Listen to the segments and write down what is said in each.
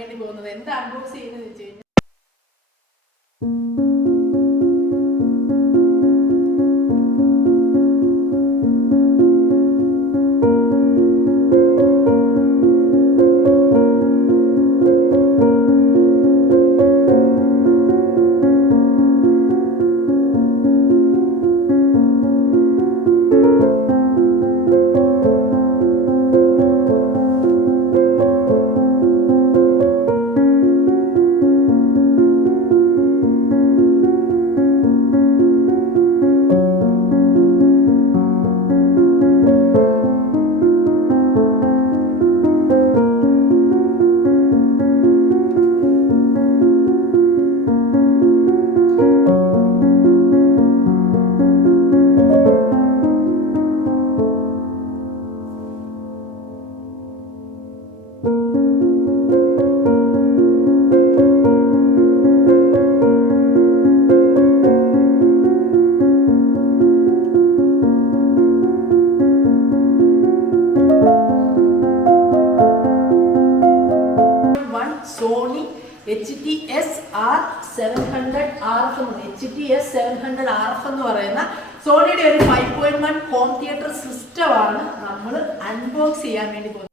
വേണ്ടി പോകുന്നത്. എന്താ അൺബോക്സ് ചെയ്യുന്നത് വെച്ച് കഴിഞ്ഞാൽ സോണി HTS700RF എന്ന് പറയുന്ന സോണിയുടെ ഒരു 5.1 ഹോം തിയേറ്റർ സിസ്റ്റമാണ് നമ്മൾ അൺബോക്സ് ചെയ്യാൻ വേണ്ടി പോകുന്നത്.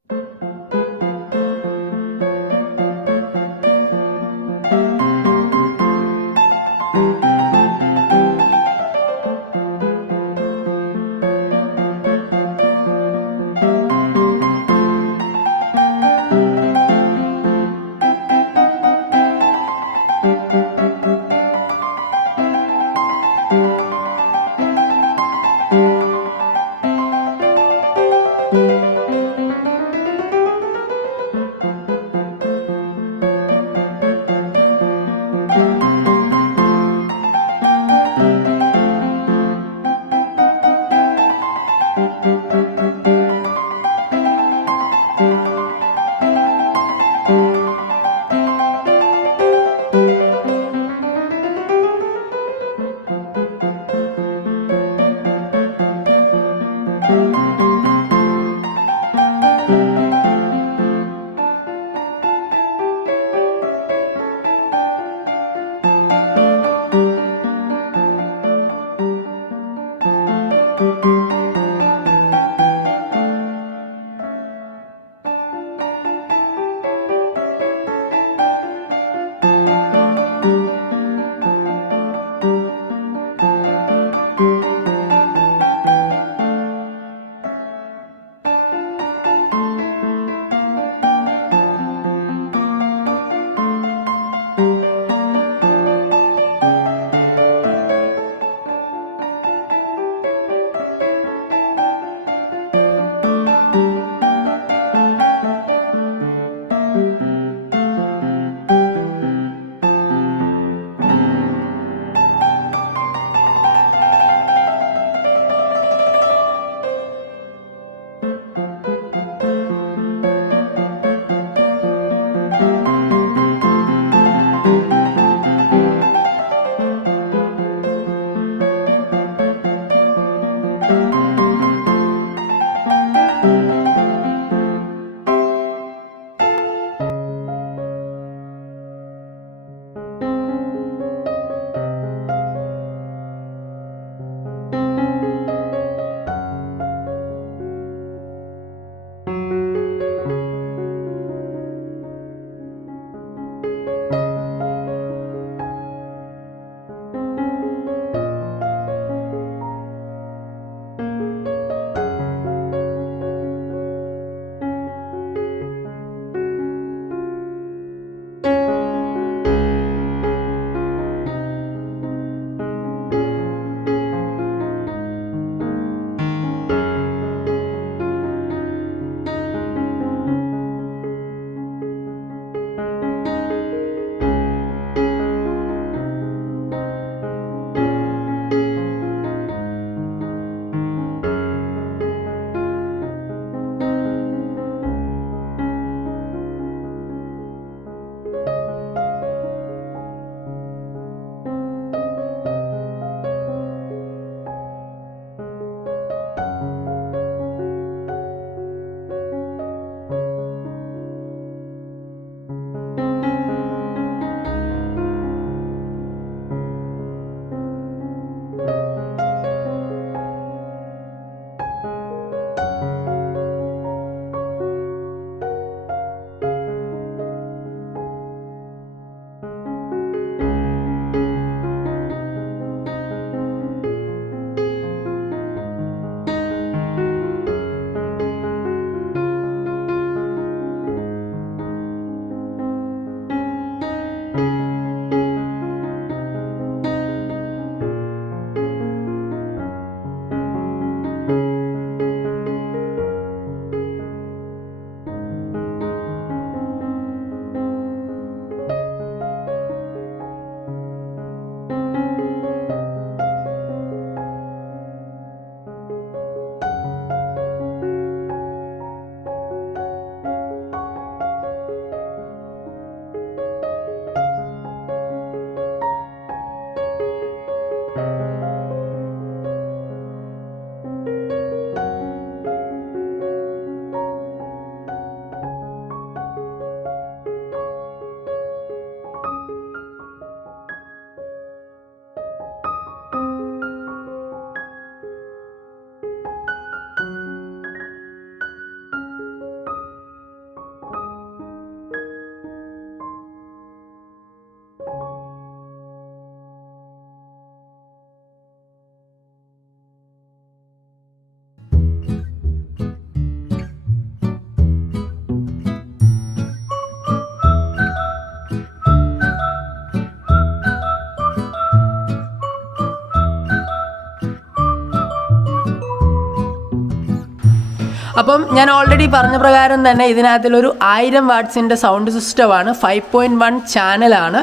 അപ്പം ഞാൻ ഓൾറെഡി പറഞ്ഞ പ്രകാരം തന്നെ ഇതിനകത്തിലൊരു 1000 വാട്ട്സിൻ്റെ സൗണ്ട് സിസ്റ്റമാണ്, 5.1 ചാനലാണ്.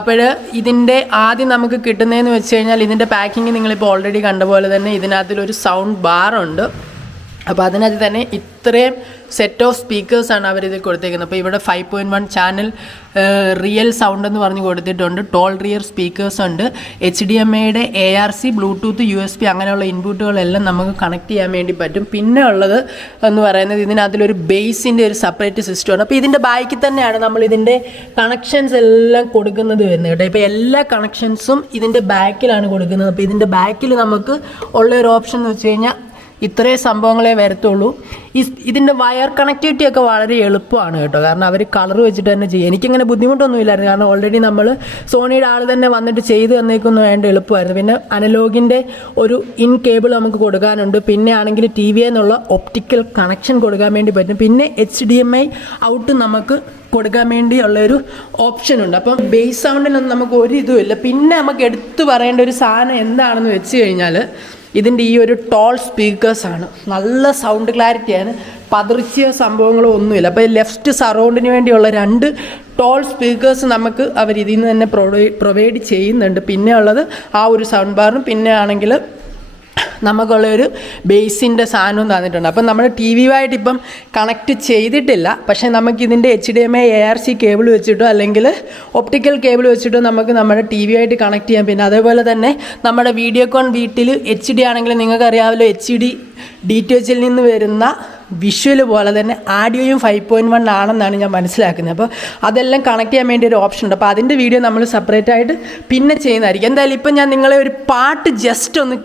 അപ്പോൾ ഇതിൻ്റെ ആദ്യം നമുക്ക് കിട്ടുന്നതെന്ന് വെച്ച് കഴിഞ്ഞാൽ ഇതിൻ്റെ പാക്കിങ് നിങ്ങളിപ്പോൾ ഓൾറെഡി കണ്ട പോലെ തന്നെ ഇതിനകത്തിലൊരു സൗണ്ട് ബാറുണ്ട്. അപ്പോൾ അതിനകത്ത് തന്നെ ഇത്രയും സെറ്റ് ഓഫ് സ്പീക്കേഴ്സാണ് അവരിത് കൊടുത്തേക്കുന്നത്. അപ്പോൾ ഇവിടെ 5.1 ചാനൽ റിയൽ സൗണ്ട് എന്ന് പറഞ്ഞ് കൊടുത്തിട്ടുണ്ട്. ടോൾ റിയർ സ്പീക്കേഴ്സ് ഉണ്ട്. HDMIയുടെ ARC, ബ്ലൂടൂത്ത്, USB അങ്ങനെയുള്ള ഇൻപുട്ടുകളെല്ലാം നമുക്ക് കണക്ട് ചെയ്യാൻ വേണ്ടി പറ്റും. പിന്നെ ഉള്ളത് എന്ന് പറയുന്നത് ഇതിനകത്തിലൊരു ബേസിൻ്റെ ഒരു സെപ്പറേറ്റ് സിസ്റ്റമാണ്. അപ്പോൾ ഇതിൻ്റെ ബാക്കിൽ തന്നെയാണ് നമ്മൾ ഇതിൻ്റെ കണക്ഷൻസ് എല്ലാം കൊടുക്കുന്നത് വരുന്നത് കേട്ടോ. ഇപ്പോൾ എല്ലാ കണക്ഷൻസും ഇതിൻ്റെ ബാക്കിലാണ് കൊടുക്കുന്നത്. അപ്പോൾ ഇതിൻ്റെ ബാക്കിൽ നമുക്ക് ഉള്ളൊരു ഓപ്ഷൻ എന്ന് വെച്ച് കഴിഞ്ഞാൽ ഇത്രയും സംഭവങ്ങളെ വരത്തുള്ളൂ. ഇതിൻ്റെ വയർ കണക്ടിവിറ്റി ഒക്കെ വളരെ എളുപ്പമാണ് കേട്ടോ. കാരണം അവർ കളർ വെച്ചിട്ട് തന്നെ ചെയ്യും. എനിക്കിങ്ങനെ ബുദ്ധിമുട്ടൊന്നുമില്ലായിരുന്നു. കാരണം ഓൾറെഡി നമ്മൾ സോണിയുടെ ആൾ തന്നെ വന്നിട്ട് ചെയ്ത് തന്നേക്കൊന്നും വേണ്ട എളുപ്പമായിരുന്നു. പിന്നെ അനലോഗിൻ്റെ ഒരു ഇൻ കേബിൾ നമുക്ക് കൊടുക്കാനുണ്ട്. പിന്നെ ആണെങ്കിൽ TV എന്നുള്ള ഒപ്റ്റിക്കൽ കണക്ഷൻ കൊടുക്കാൻ വേണ്ടി പറ്റും. പിന്നെ HDMI ഔട്ട് നമുക്ക് കൊടുക്കാൻ വേണ്ടിയുള്ളൊരു ഓപ്ഷനുണ്ട്. അപ്പം ബേസ് സൗണ്ടിനൊന്നും നമുക്ക് ഒരു ഇതുമില്ല. പിന്നെ നമുക്ക് എടുത്തു പറയേണ്ട ഒരു സാധനം എന്താണെന്ന് വെച്ച് കഴിഞ്ഞാൽ ഇതിൻ്റെ ഈ ഒരു ടോൾ സ്പീക്കേഴ്സാണ്. നല്ല സൗണ്ട് ക്ലാരിറ്റിയാണ്, പതറിച്ച സംഭവങ്ങളോ ഒന്നുമില്ല. അപ്പോൾ ലെഫ്റ്റ് സറൗണ്ടിന് വേണ്ടിയുള്ള 2 ടോൾ സ്പീക്കേഴ്സ് നമുക്ക് അവർ ഇതിൽ നിന്ന് തന്നെ പ്രൊവൈഡ് ചെയ്യുന്നുണ്ട്. പിന്നെ ഉള്ളത് ആ ഒരു സൗണ്ട് ബാറും പിന്നെ ആണെങ്കിൽ നമുക്കുള്ളൊരു ബേസിൻ്റെ സാധനവും തന്നിട്ടുണ്ട്. അപ്പം നമ്മൾ TV ആയിട്ട് ഇപ്പം കണക്റ്റ് ചെയ്തിട്ടില്ല. പക്ഷേ നമുക്കിതിൻ്റെ HDMI ARC കേബിൾ വെച്ചിട്ടോ അല്ലെങ്കിൽ ഒപ്റ്റിക്കൽ കേബിൾ വെച്ചിട്ടോ നമുക്ക് നമ്മുടെ TV ആയിട്ട് കണക്ട് ചെയ്യാം. പിന്നെ അതേപോലെ തന്നെ നമ്മുടെ വീഡിയോകോൺ വീട്ടിൽ HD ആണെങ്കിൽ നിങ്ങൾക്കറിയാമല്ലോ, HD DTHൽ നിന്ന് വരുന്ന വിഷ്വൽ പോലെ തന്നെ ആഡിയോയും 5.1 ആണെന്നാണ് ഞാൻ മനസ്സിലാക്കുന്നത്. അപ്പോൾ അതെല്ലാം കണക്ട് ചെയ്യാൻ വേണ്ടി ഒരു ഓപ്ഷൻ ഉണ്ട്. അപ്പോൾ അതിൻ്റെ വീഡിയോ നമ്മൾ സെപ്പറേറ്റ് ആയിട്ട് പിന്നെ ചെയ്യുന്നതായിരിക്കും. എന്തായാലും ഇപ്പം ഞാൻ നിങ്ങളെ ഒരു പാട്ട് ജസ്റ്റ് ഒന്ന്